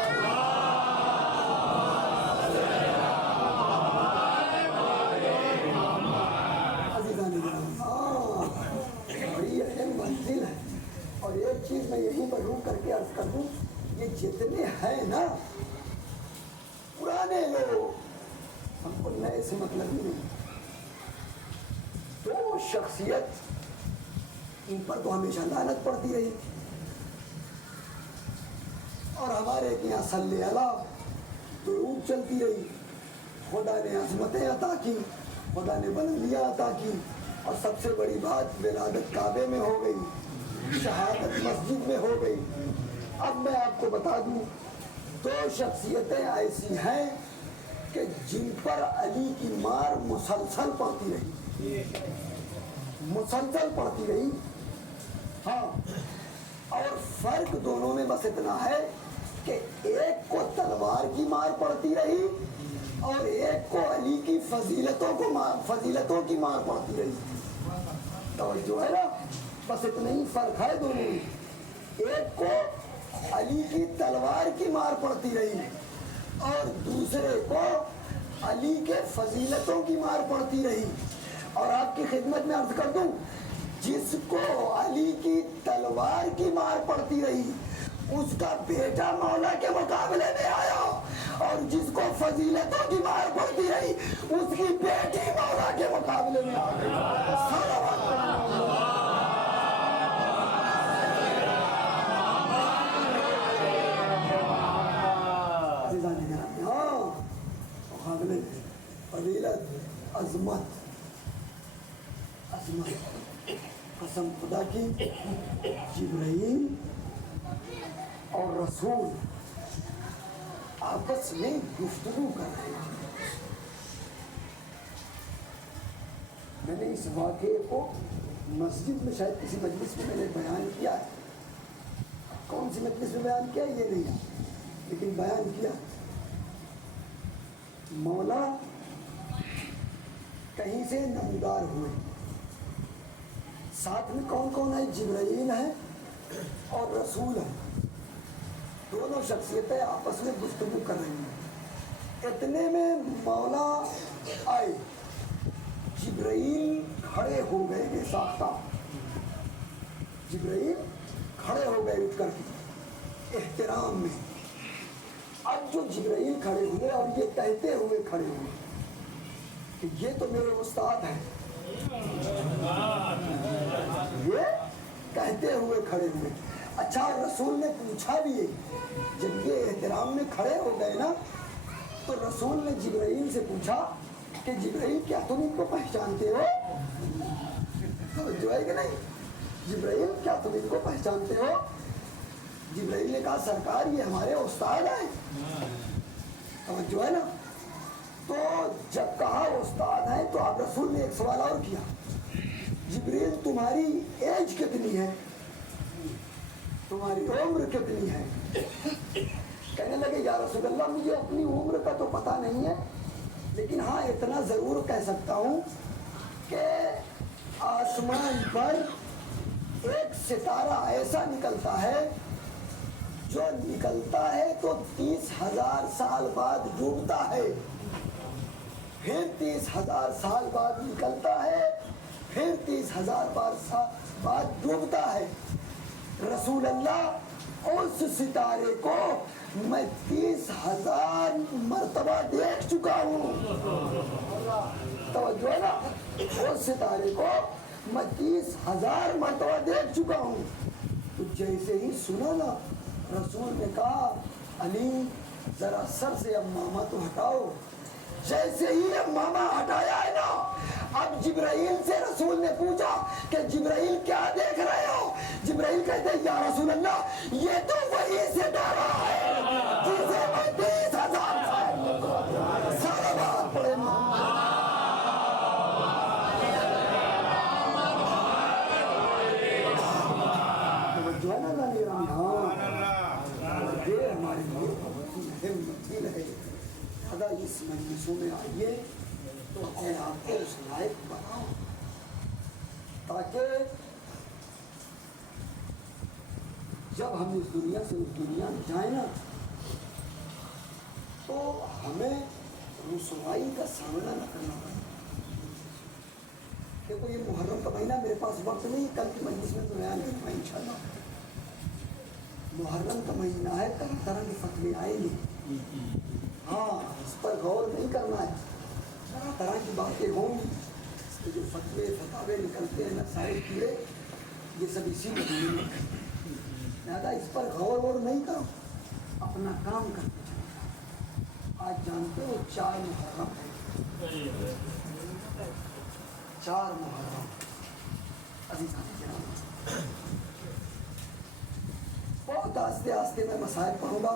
عزیزان گرامی، بڑی اہم منزل ہے، اور ایک چیز میں یہیں پر روک کر کے عرض کر دوں، یہ جتنے ہیں نا پرانے لوگ، ہم کو نئے سے مطلب ہی نہیں، تو شخصیت ان پر تو ہمیشہ لعنت پڑتی رہی، اور ہمارے یہاں صلی اللہ درود چلتی رہی۔ خدا نے عظمتیں عطا کی، خدا نے بلندیاں عطا کی، اور سب سے بڑی بات ولادت کعبے میں ہو گئی، شہادت مسجد میں ہو گئی۔ اب میں آپ کو بتا دوں دو شخصیتیں ایسی ہیں کہ جن پر علی کی مار مسلسل پڑتی رہی، مسلسل پڑتی رہی. ہاں، اور فرق دونوں میں بس اتنا ہے کہ ایک کو تلوار کی مار پڑتی رہی اور ایک کو علی کی فضیلتوں کی مار پڑتی رہی. توجہ ہے نا، بس اتنا ہی فرق ہے دونوں میں. ایک کو علی کی تلوار کی مار پڑتی رہی اور دوسرے کو علی کے فضیلتوں کی مار پڑتی رہی. اور آپ کی خدمت میں عرض کر دوں، جس کو علی کی تلوار کی مار پڑتی رہی اس کا بیٹا مولا کے مقابلے میں آیا، اور جس کو فضیلتوں کی مار پڑتی رہی اس کی بیٹی مولا کے مقابلے میں آ گئی. فضیلت، عظمت، قسم خدا کی، جبرائیل اور رسول آپس میں گفتگو کر رہے تھے. میں نے اس واقعے کو مسجد میں شاید کسی مجلس میں نے بیان کیا ہے. کون سی مجلس میں بیان کیا یہ نہیں ہے، لیکن بیان کیا. مولا کہیں سے نمودار ہوئے، ساتھ میں کون کون ہے؟ جبرائیل ہے اور رسول ہے. دونوں شخصیتیں آپس میں گفتگو کر رہی ہیں. اتنے میں مولا آئے، جبرائیل کھڑے ہو گئے بے ساختہ. جبرائیل کھڑے ہو گئے اٹھ کر کے احترام میں. اب جو جبرائیل کھڑے ہوئے اور یہ کہتے ہوئے کھڑے ہوئے کہ یہ تو میرے استاد ہیں، یہ کہتے ہوئے کھڑے ہوئے. اچھا، رسول نے پوچھا بھی ہے، جب یہ احترام میں کھڑے ہو گئے نا تو رسول نے جبرائیل سے پوچھا کہ جبرائیل کیا تم ان کو پہچانتے ہو؟ جو ہے کہ نہیں، جبرائیل کیا تم ان کو پہچانتے ہو؟ جبرائیل نے کہا سرکار یہ ہمارے استاد ہیں. توجہ ہے نا. تو جب کہا استاد ہیں تو آپ رسول نے ایک سوال اور کیا، جبرائیل تمہاری ایج کتنی ہے، تمہاری عمر کتنی ہے؟ کہنے لگے یا رسول اللہ مجھے اپنی عمر کا تو پتہ نہیں ہے، لیکن ہاں اتنا ضرور کہہ سکتا ہوں کہ آسمان پر ایک ستارہ ایسا نکلتا ہے جو نکلتا ہے تو 30,000 سال بعد ڈوبتا ہے، پھر 30,000 سال بعد نکلتا ہے، پھر 30,000 سال بعد ڈوبتا ہے. رسول اللہ اس ستارے کو میں 30,000 مرتبہ دیکھ چکا ہوں. توجہ ہے نا، اس ستارے کو میں 30,000 مرتبہ دیکھ چکا ہوں. تو جیسے ہی سنا نا، رسول نے کہا علی ذرا سر سے امامہ تو ہٹاؤ. جیسے ہی امامہ ہٹایا ہے نا، اب جبرائیل سے رسول نے پوچھا کہ جبرائیل کیا دیکھ رہے ہو؟ جبرائیل کہتے ہیں یا رسول اللہ یہ تو وہی ستارہ ہے جسے میں 30,000 سال بعد پڑے. جو ہے نا یہ ہمارے لیے بہت ہی اہم مسئلہ ہے. خدا اس مجلسوں میں آئیے تو اپنے آپ کو اس لائق بناؤ تاکہ جب ہم اس دنیا سے اس دنیا میں جائیں نا تو ہمیں رسوائی کا سامنا نہ کرنا پڑے. دیکھو یہ محرم کا مہینہ میرے پاس وقت نہیں، کل کی مجلس میں تو بیان کروں گا انشاءاللہ. محرم کا مہینہ ہے، طرح طرح کے فتوے آئیں گے. ہاں اس پر غور نہیں کرنا ہے، طرح طرح کی باتیں ہوں گی. اس کے جو فتوے فتاوے نکلتے ہیں مسائل کیڑے، یہ سب اسی مہینے میں لہٰذا اس پر غور وور نہیں کرو، اپنا کام کرتے چلو. آج جانتے ہو 4 محرم ہے، 4 محرم. بہت آہستہ آہستہ میں مسائل پڑھوں گا.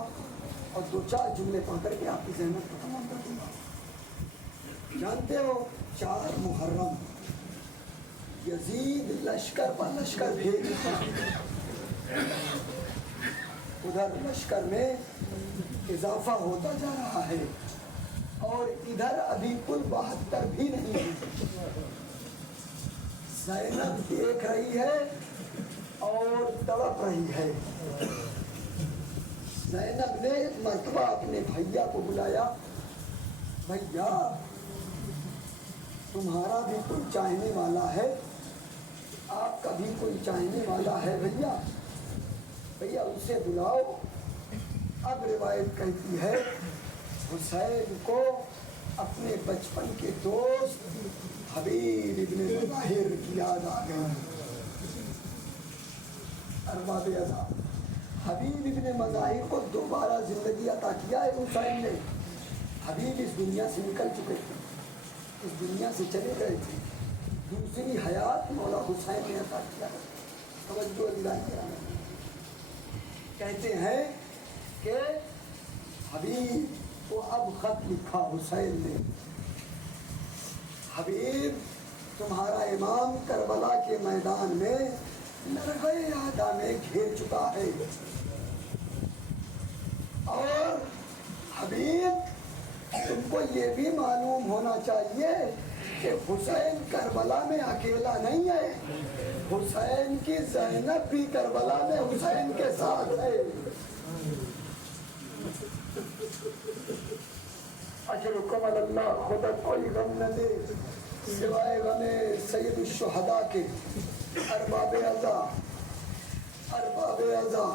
اور 2-4 جملے پڑھ کر کے آپ کی زحمت کو تمام کر دوں گا. جانتے ہو 4 محرم یزید لشکر پر لشکر بھیجتا، ادھر لشکر میں اضافہ ہوتا جا رہا ہے اور ادھر ابھی کل 72 بھی نہیں ہے. زینب دیکھ رہی ہے اور تڑپ رہی ہے. زینب نے ایک مرتبہ اپنے بھیا کو بلایا، بھیا تمہارا بھی کوئی چاہنے والا ہے، آپ کا بھی کوئی چاہنے والا ہے بھیا، بھیا اسے بلاؤ. اب روایت کہتی ہے حسین کو اپنے بچپن کے دوست حبیب ابن مظاہر کی یاد آ گئی. ارباب اعضاء حبیب ابن مظاہر کو دوبارہ زندگی عطا کیا ہے حسین نے. حبیب اس دنیا سے نکل چکے تھے، اس دنیا سے چلے گئے تھے، دوسری حیات مولا حسین نے عطا کیا ہے. توجہ دلائیے. کہتے ہیں کہ حبیب کو اب خط لکھا حسین نے، حبیب تمہارا امام کربلا کے میدان میں نرغہ اعدام میں گھیر چکا ہے، اور حبیب تم کو یہ بھی معلوم ہونا چاہیے کہ حسین کربلا میں اکیلا نہیں ہے، حسین کی زینب بھی کربلا میں حسین کے ساتھ ہے. اجرکم اللہ، خدا کوئی غم نہ دے سوائے غم سید الشہداء کے. ارباب اعضاء، ارباب اعضاء،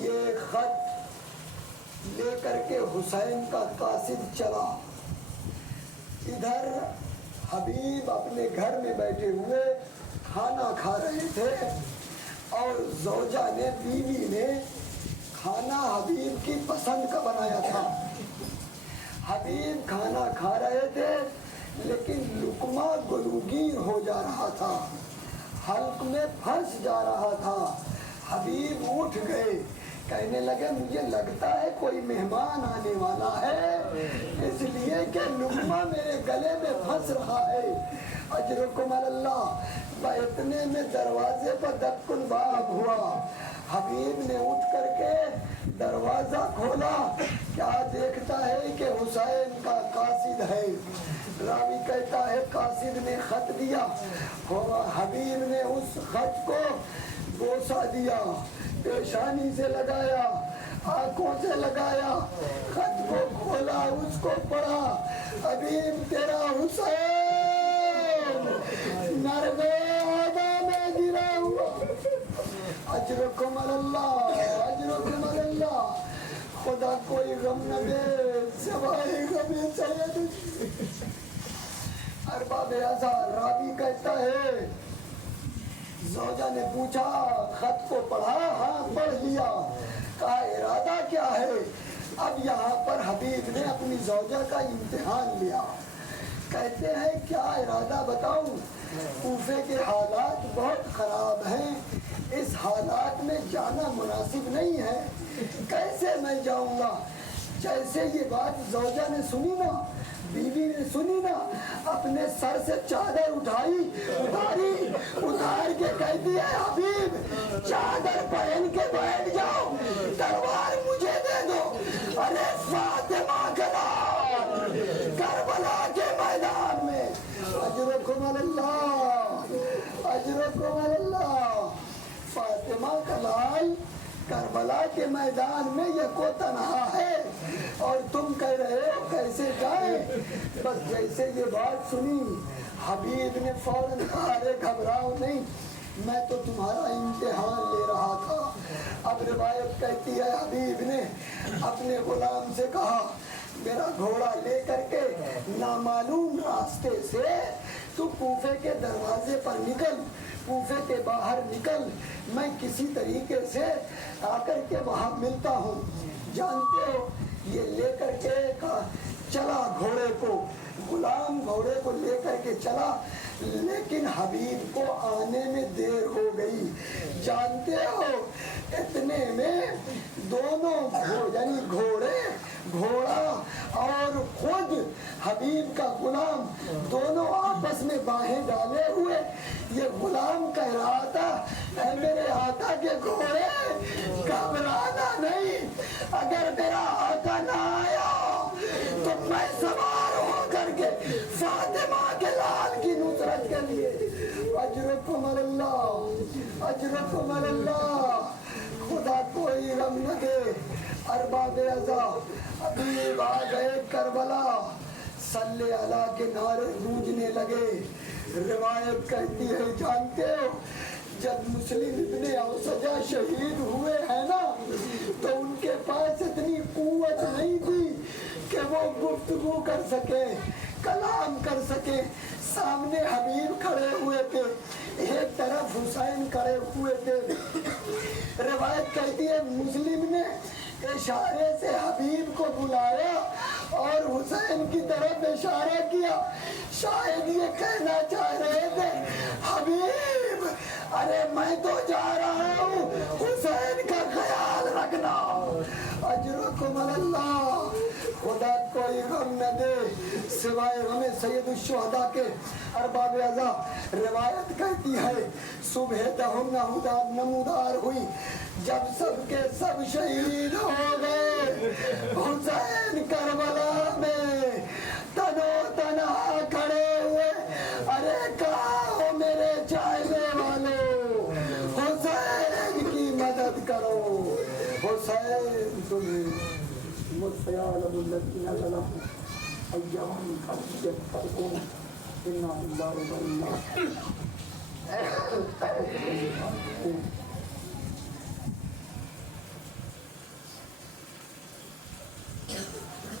یہ خط لے کر کے حسین کا قاصد چلا. ادھر حبیب اپنے گھر میں بیٹھے ہوئے کھانا کھا رہے تھے اور زوجہ نے، بیوی نے کھانا حبیب کی پسند کا بنایا تھا. حبیب کھانا کھا رہے تھے لیکن لقمہ گلوگیر ہو جا رہا تھا، حلق میں پھنس جا رہا تھا. حبیب اٹھ گئے، کہنے لگے مجھے لگتا ہے کوئی مہمان آنے والا ہے، اس لیے کہ لقمہ میرے گلے میں پھنس رہا ہے. اجرکم اللہ. اتنے میں دروازے پر دق الباب ہوا. حبیب نے اٹھ کر کے دروازہ کھولا، کیا دیکھتا ہے کہ حسین کا قاصد ہے. راوی کہتا ہے قاصد نے خط دیا، حبیب نے اس خط کو بوسہ دیا، پیشانی سے لگایا، آنکھوں سے لگایا، خط کو کھولا، اس کو پڑھا. حبیب تیرا حسین نرغہ اعدام میں گرا ہوا. اجرکم اللہ، اجرکم اللہ. خدا کوئی غم نہ دے سوائے غم سید. ارباب اعضاء، راوی کہتا ہے زوجہ نے پوچھا خط کو پڑھا؟ ہاں پڑھ لیا. کہا ارادہ کیا ہے؟ اب یہاں پر حبیب نے اپنی زوجہ کا امتحان لیا. کہتے ہیں کیا ارادہ بتاؤں، کوفے کے حالات بہت خراب ہیں، اس حالات میں جانا مناسب نہیں ہے، کیسے میں جاؤں گا. جیسے یہ بات زوجہ نے سنی نا، بیوی نے سنی نا، اپنے سر سے چادر اتار کے کہتی ہے حبیب چادر پہن کے بیٹھ جاؤ، تلوار مجھے دے دو. ارے فاطمہ کا لال کربلا کے میدان میں. اجرکم اللہ، اجرکم اللہ. فاطمہ کا لال کربلا کے میدان میں یہ کو تنہا ہے اور تم کہہ رہے ہو کیسے جائیں. بس جیسے یہ بات سنی حبیب نے فوراً کہا ارے گھبراؤ نہیں، میں تو تمہارا امتحان لے رہا تھا. اب روایت کہتی ہے حبیب نے اپنے غلام سے کہا میرا گھوڑا لے کر کے نامعلوم راستے سے تو کوفے کے دروازے پر نکل، کوفے کے باہر نکل، میں کسی طریقے سے آ کر کے وہاں ملتا ہوں. جانتے ہو یہ لے کر کے چلا گھوڑے کو، غلام گھوڑے کو لے کر کے چلا، لیکن حبیب کو آنے میں دیر ہو گئی۔ جانتے ہو اتنے میں دونوں یعنی گھوڑا اور خود حبیب کا غلام دونوں آپس میں باہیں ڈالے ہوئے، یہ غلام کہہ رہا تھا اے میرے آقا کے گھوڑے گھبرانا نہیں، اگر میرا آقا نہ آیا تو میں سوار ہو کر کے فاطمہ کے لال کی نصرت کے لیے اجرکم اللہ، اجرکم اللہ، خدا کوئی غم نہ دے۔ ارباب ازا حبیب آ گئے کربلا، صلی اللہ کے نعرے گونجنے لگے۔ روایت کہتی ہے جانتے ہو جب مسلم ابن اوسجہ شہید ہوئے ہیں نا تو ان کے پاس اتنی قوت نہیں تھی کہ وہ گفتگو کر سکے، کلام کر سکے۔ سامنے حبیب کھڑے ہوئے تھے، ایک طرف حسین کھڑے ہوئے تھے۔ روایت کہتی ہے مسلم نے اشارے سے حبیب کو بلایا اور حسین کی طرف اشارہ کیا، شاید یہ کہنا چاہ رہے تھے حبیب ارے میں تو جا رہا ہوں، حسین کا خیال رکھنا۔ اجرکم اللہ، خدا کوئی غم نہ دے سوائے ہمیں سید الشہداء کے۔ ارباب ازا روایت کہتی ہے صبح دہم نمودار ہوئی، جب سب کے سب شہید ہو گئے، حسین کربلا میں تنو تنہا کھڑے ہوئے۔ ارے کہاں ہو میرے چاہنے والوں، حسین کی مدد کرو، حسین تمہیں مصیالم الذین ظلموا ایام قلیلۃ انا للہ و انا الیہ راجعون۔